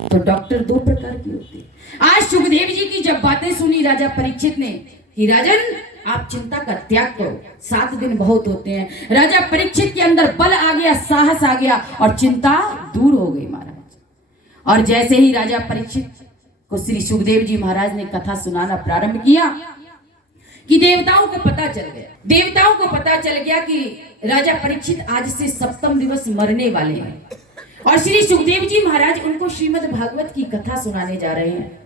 तो डॉक्टर दो प्रकार की होती है। आज सुखदेव जी की जब बातें सुनी राजा परीक्षित ने कि राजन आप चिंता का त्याग करो, 7 दिन बहुत होते हैं। राजा परीक्षित के अंदर बल आ गया, साहस आ गया और चिंता दूर हो गई महाराज। और जैसे ही राजा परीक्षित को श्री सुखदेव जी महाराज ने कथा सुनाना प्रारंभ किया कि देवताओं को पता चल गया कि राजा परीक्षित आज से 7वें दिवस मरने वाले हैं और श्री सुखदेव जी महाराज उनको श्रीमद् भागवत की कथा सुनाने जा रहे हैं।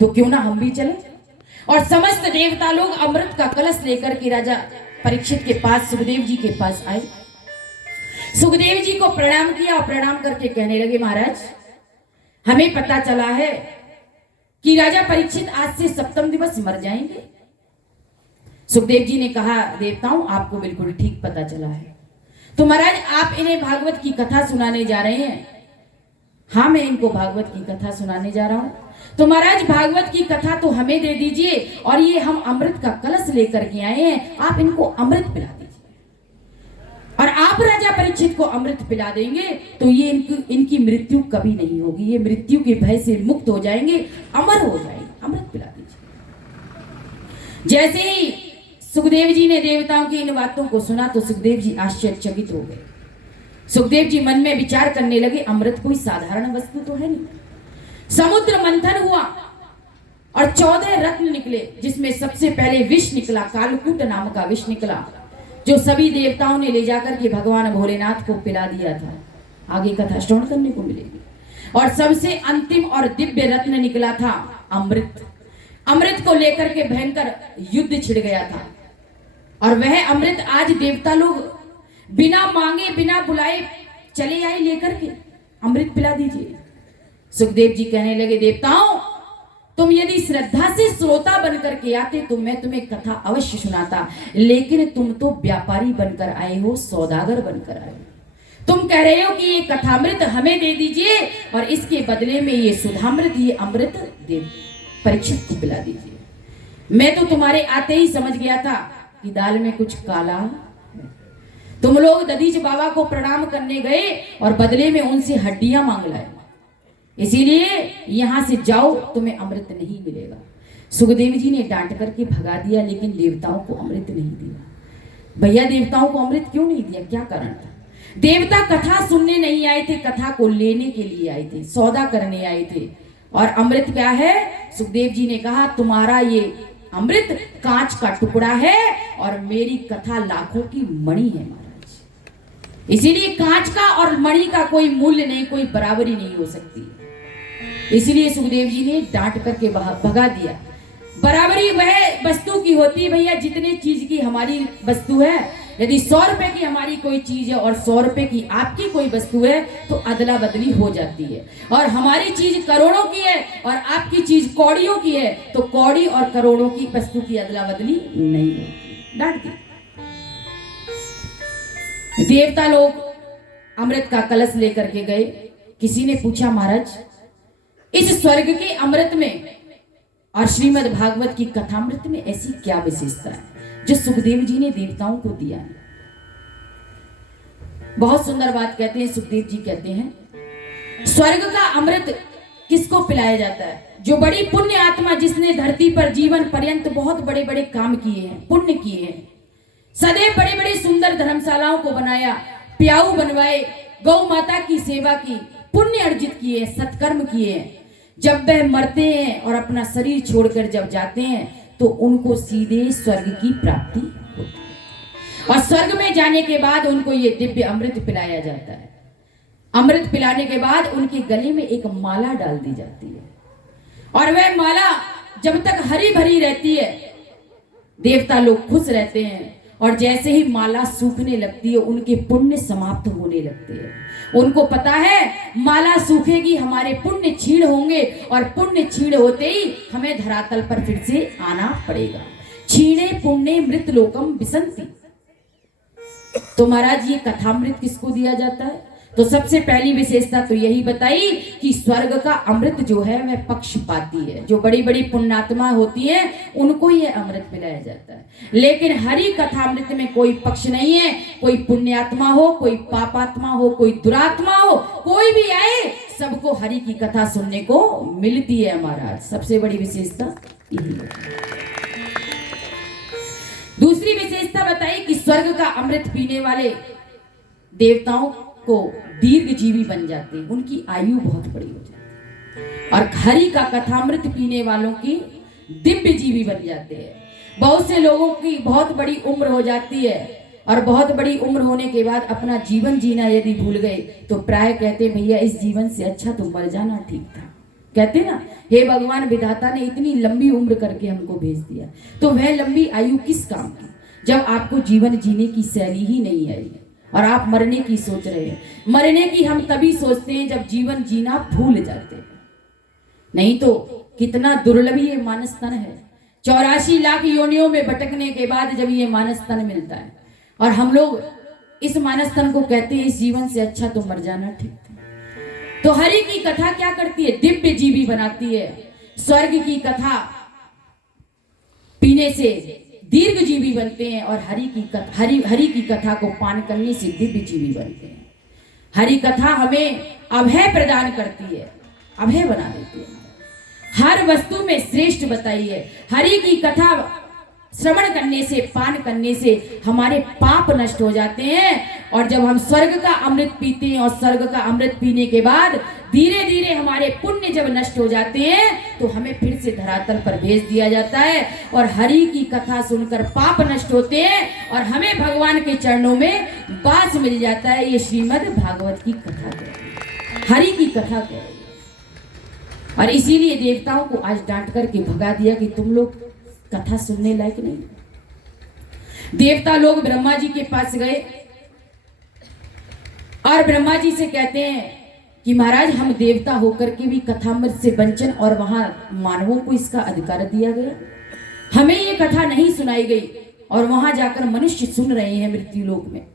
तो क्यों ना हम भी चले। और समस्त देवता लोग अमृत का कलश लेकर के राजा परीक्षित के पास, सुखदेव जी के पास आए। सुखदेव जी को प्रणाम किया और प्रणाम करके कहने लगे महाराज हमें पता चला है कि राजा परीक्षित आज से 7वें दिवस मर जाएंगे। सुखदेव जी ने कहा देवताओं आपको बिल्कुल ठीक पता चला है। तो महाराज आप इन्हें भागवत की कथा सुनाने जा रहे हैं। हाँ मैं इनको भागवत की कथा सुनाने जा रहा हूं। तो महाराज भागवत की कथा तो हमें दे दीजिए और ये हम अमृत का कलश लेकर के आए हैं, आप इनको अमृत पिला दीजिए। और आप राजा परीक्षित को अमृत पिला देंगे तो ये इनकी मृत्यु कभी नहीं होगी, ये मृत्यु के भय से मुक्त हो जाएंगे, अमर हो जाएंगे, अमृत पिला दीजिए। जैसे ही सुखदेव जी ने देवताओं की इन बातों को सुना तो सुखदेव जी आश्चर्यचकित हो गए। सुखदेव जी मन में विचार करने लगे अमृत कोई साधारण वस्तु तो है नहीं। समुद्र मंथन हुआ और 14 रत्न निकले, जिसमें सबसे पहले विष निकला, कालकूट नाम का विष निकला, जो सभी देवताओं ने ले जाकर के भगवान भोलेनाथ को पिला दिया था। आगे कथा श्रवण करने को मिलेगी। और सबसे अंतिम और दिव्य रत्न निकला था अमृत। अमृत को लेकर के भयंकर युद्ध छिड़ गया था और वह अमृत आज देवता लोग बिना मांगे बिना बुलाए चले आए लेकर के, अमृत पिला दीजिए। सुखदेव जी कहने लगे देवताओं तुम यदि श्रद्धा से श्रोता बनकर के आते तो मैं तुम्हें कथा अवश्य सुनाता, लेकिन तुम तो व्यापारी बनकर आए हो, सौदागर बनकर आए हो। तुम कह रहे हो कि ये कथामृत हमें दे दीजिए और इसके बदले में ये सुधामृत, ये अमृत दे परीक्षित को पिला दीजिए। मैं तो तुम्हारे आते ही समझ गया था कि दाल में कुछ काला है। तुम लोग दधीच बाबा को प्रणाम करने गए और बदले में उनसे हड्डियां मांग लाए, इसीलिए यहां से जाओ, तुम्हें अमृत नहीं मिलेगा। सुखदेव जी ने डांट करके भगा दिया, लेकिन देवताओं को अमृत नहीं दिया। भैया देवताओं को अमृत क्यों नहीं दिया, क्या कारण था? देवता कथा सुनने नहीं आए थे, कथा को लेने के लिए आए थे, सौदा करने आए थे। और अमृत क्या है? सुखदेव जी ने कहा तुम्हारा ये अमृत कांच का टुकड़ा है और मेरी कथा लाखों की मणि है महाराज। इसीलिए कांच का और मणि का कोई मूल्य नहीं, कोई बराबरी नहीं हो सकती। इसलिए सुखदेव जी ने डांट करके भगा दिया। बराबरी वह वस्तु की होती है भैया जितने चीज की हमारी वस्तु है। यदि 100 रुपए की हमारी कोई चीज है और 100 रुपए की आपकी कोई वस्तु है तो अदला बदली हो जाती है। और हमारी चीज करोड़ों की है और आपकी चीज कौड़ियों की है तो कौड़ी और करोड़ों की वस्तु की अदला बदली नहीं होती। डांट दी। देवता लोग अमृत का कलश लेकर के गए। किसी ने पूछा महाराज इस स्वर्ग के अमृत में और श्रीमद् भागवत की कथामृत में ऐसी क्या विशेषता है जो सुखदेव जी ने देवताओं को दिया है? बहुत सुंदर बात कहते हैं सुखदेव जी, कहते हैं स्वर्ग का अमृत किसको पिलाया जाता है? जो बड़ी पुण्य आत्मा जिसने धरती पर जीवन पर्यंत बहुत बड़े बड़े काम किए हैं, पुण्य किए हैं, सदैव बड़े बड़े सुंदर धर्मशालाओं को बनाया, प्याऊ बनवाए, गौ माता की सेवा की, पुण्य अर्जित किए, सत्कर्म किए। जब वह मरते हैं और अपना शरीर छोड़कर जब जाते हैं तो उनको सीधे स्वर्ग की प्राप्ति होती है। और स्वर्ग में जाने के बाद उनको ये दिव्य अमृत पिलाया जाता है। अमृत पिलाने के बाद उनके गले में एक माला डाल दी जाती है और वह माला जब तक हरी भरी रहती है देवता लोग खुश रहते हैं। और जैसे ही माला सूखने लगती है उनके पुण्य समाप्त होने लगते हैं। उनको पता है माला सूखेगी हमारे पुण्य क्षीण होंगे और पुण्य क्षीण होते ही हमें धरातल पर फिर से आना पड़ेगा। क्षीणे पुण्य मृत लोकम विसंति। तो महाराज ये कथामृत किसको दिया जाता है? तो सबसे पहली विशेषता तो यही बताई कि स्वर्ग का अमृत जो है वह पक्षपाती है। जो बड़ी बड़ी पुण्यात्मा होती है उनको ये अमृत पिलाया जाता है, लेकिन हरि कथामृत में कोई पक्ष नहीं है। कोई पुण्यात्मा हो, कोई पापात्मा हो, कोई दुरात्मा हो, कोई भी आए, सबको हरि की कथा सुनने को मिलती है। महाराज सबसे बड़ी विशेषता यही है। दूसरी विशेषता बताई कि स्वर्ग का अमृत पीने वाले देवताओं को दीर्घ जीवी बन जाते हैं, उनकी आयु बहुत बड़ी हो जाती है। और हरि का कथामृत पीने वालों की दिव्य जीवी बन जाते हैं। बहुत से लोगों की बहुत बड़ी उम्र हो जाती है और बहुत बड़ी उम्र होने के बाद अपना जीवन जीना यदि भूल गए तो प्राय कहते भैया इस जीवन से अच्छा तो मर जाना ठीक था। कहते ना, हे भगवान विधाता ने इतनी लंबी उम्र करके हमको भेज दिया, तो वह लंबी आयु किस काम की जब आपको जीवन जीने की शैली ही नहीं आई और आप मरने की सोच रहे हैं। मरने की हम तभी सोचते हैं जब जीवन जीना भूल जाते हैं। नहीं तो कितना दुर्लभ ये मानस तन है। 84 लाख योनियों में भटकने के बाद जब ये मानस तन मिलता है और हम लोग इस मानस तन को कहते हैं इस जीवन से अच्छा तो मर जाना ठीक था। तो हरि की कथा क्या करती है? दिव्य जीवी बनाती है। स्वर्ग की कथा पीने से दीर्घ जीवी बनते हैं और हरि की कथा को पान करने से दिव्य जीवी बनते हैं। हरि कथा हमें अभय प्रदान करती है, अभय बना देती है। हर वस्तु में श्रेष्ठ बताई है। हरि की कथा श्रवण करने से, पान करने से हमारे पाप नष्ट हो जाते हैं। और जब हम स्वर्ग का अमृत पीते हैं और स्वर्ग का अमृत पीने के बाद धीरे धीरे हमारे पुण्य जब नष्ट हो जाते हैं तो हमें फिर से धरातल पर भेज दिया जाता है और हरि की कथा सुनकर पाप नष्ट होते हैं और हमें भगवान के चरणों में वास मिल जाता है। ये श्रीमद् भागवत की कथा कह रही है, हरि की कथा कह रही है। और इसीलिए देवताओं को आज डांट करके भगा दिया कि तुम लोग कथा सुनने लायक नहीं। देवता लोग ब्रह्मा जी के पास गए और ब्रह्मा जी से कहते हैं कि महाराज हम देवता होकर के भी कथामृत से वंचन और वहां मानवों को इसका अधिकार दिया गया, हमें ये कथा नहीं सुनाई गई और वहां जाकर मनुष्य सुन रहे हैं मृत्यु लोक में।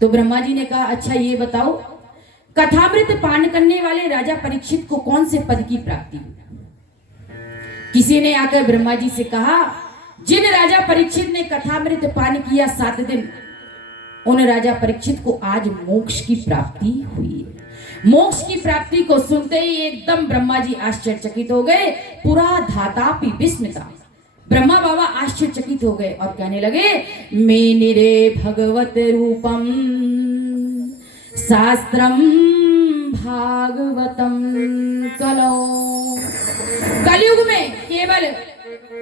तो ब्रह्मा जी ने कहा अच्छा ये बताओ कथामृत पान करने वाले राजा परीक्षित को कौन से पद की प्राप्ति हुई? किसी ने आकर ब्रह्मा जी से कहा जिन राजा परीक्षित ने कथामृत पान किया 7 दिन, उन राजा परीक्षित को आज मोक्ष की प्राप्ति हुई है। मोक्ष की प्राप्ति को सुनते ही एकदम ब्रह्मा जी आश्चर्यचकित हो गए। पुरा धातापि विस्मिता। ब्रह्मा बाबा आश्चर्यचकित हो गए और कहने लगे मेनिरे भगवत रूपम शास्त्रम भागवतम कलो। कलयुग में केवल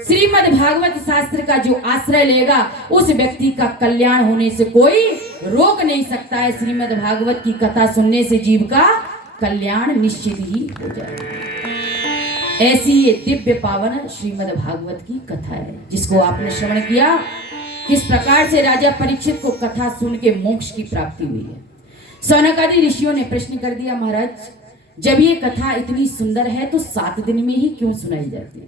श्रीमद् भागवत शास्त्र का जो आश्रय लेगा उस व्यक्ति का कल्याण होने से कोई रोक नहीं सकता है। श्रीमद् भागवत की कथा सुनने से जीव का कल्याण निश्चित ही हो जाएगा। ऐसी ये दिव्य पावन श्रीमद् भागवत की कथा है जिसको आपने श्रवण किया, किस प्रकार से राजा परीक्षित को कथा सुन के मोक्ष की प्राप्ति हुई है। सौनक आदि ऋषियों ने प्रश्न कर दिया महाराज जब ये कथा इतनी सुंदर है तो 7 दिन में ही क्यों सुनाई जाती है?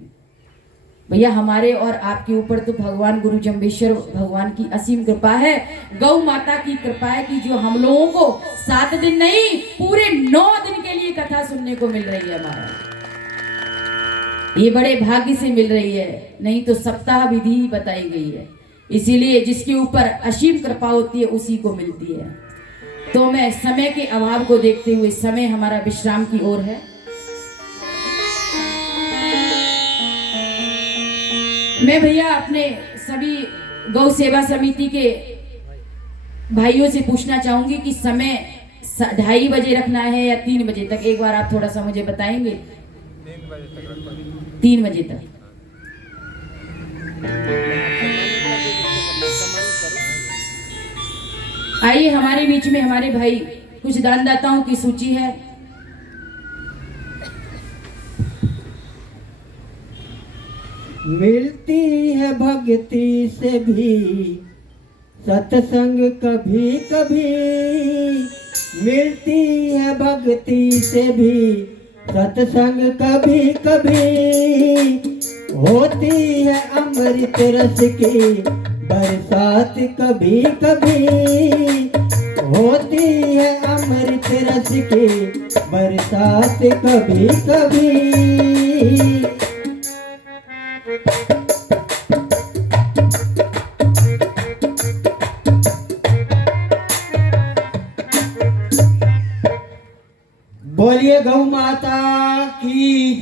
भैया हमारे और आपके ऊपर तो भगवान गुरु जम्बेश्वर भगवान की असीम कृपा है, गौ माता की कृपा है कि जो हम लोगों को 7 दिन नहीं पूरे 9 दिन के लिए कथा सुनने को मिल रही है। हमारा ये बड़े भाग्य से मिल रही है, नहीं तो सप्ताह विधि बताई गई है। इसीलिए जिसके ऊपर असीम कृपा होती है उसी को मिलती है। तो मैं समय के अभाव को देखते हुए, समय हमारा विश्राम की ओर है, मैं भैया अपने सभी गौ सेवा समिति के भाइयों से पूछना चाहूंगी कि समय 2:30 बजे रखना है या 3 बजे तक? एक बार आप थोड़ा सा मुझे बताएंगे। 3 बजे तक। आइए हमारे बीच में हमारे भाई कुछ दानदाताओं की सूची है। मिलती है भक्ति से भी सत्संग कभी कभी, मिलती है भक्ति से भी सत्संग कभी कभी, होती है अमृत रस की बरसात कभी कभी, होती है अमृत रस की बरसात कभी कभी। बोलिए गौ माता की,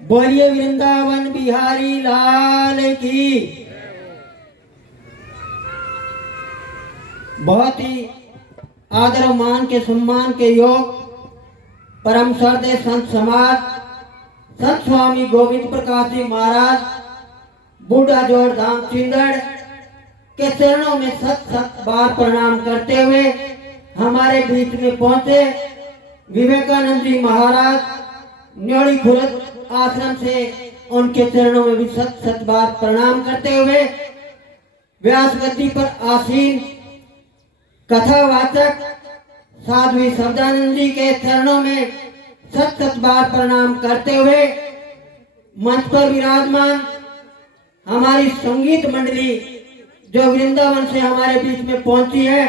बोलिए वृंदावन बिहारी लाल की। बहुत ही आदर और मान के सम्मान के योग परम श्रद्धेय संत समाज संत स्वामी गोविंद प्रकाश जी महाराज बूढ़ा जोड़ धाम चिंदड़ के चरणों में सत सत बार प्रणाम करते हुए हमारे बीच में पहुंचे विवेकानंद जी महाराज न्योड़ी खुर्द आश्रम से उनके चरणों में भी सत सत बार प्रणाम करते हुए व्यास गद्दी पर आसीन कथावाचक साध्वी शब्दानंद जी के चरणों में सत सत बार प्रणाम करते हुए मंच पर विराजमान हमारी संगीत मंडली जो वृंदावन से हमारे बीच में पहुंची है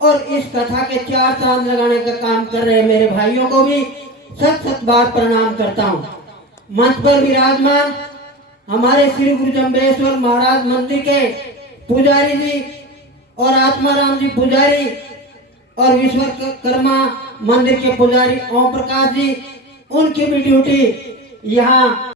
और इस कथा के चार चांद लगाने का काम कर रहे मेरे भाइयों को भी सत सत बार प्रणाम करता हूँ। मंच पर विराजमान हमारे श्री गुरु जम्बेश्वर महाराज मंदिर के पुजारी जी और आत्माराम जी पुजारी और विश्वकर्मा मंदिर के पुजारी ओम प्रकाश जी, उनकी भी ड्यूटी यहाँ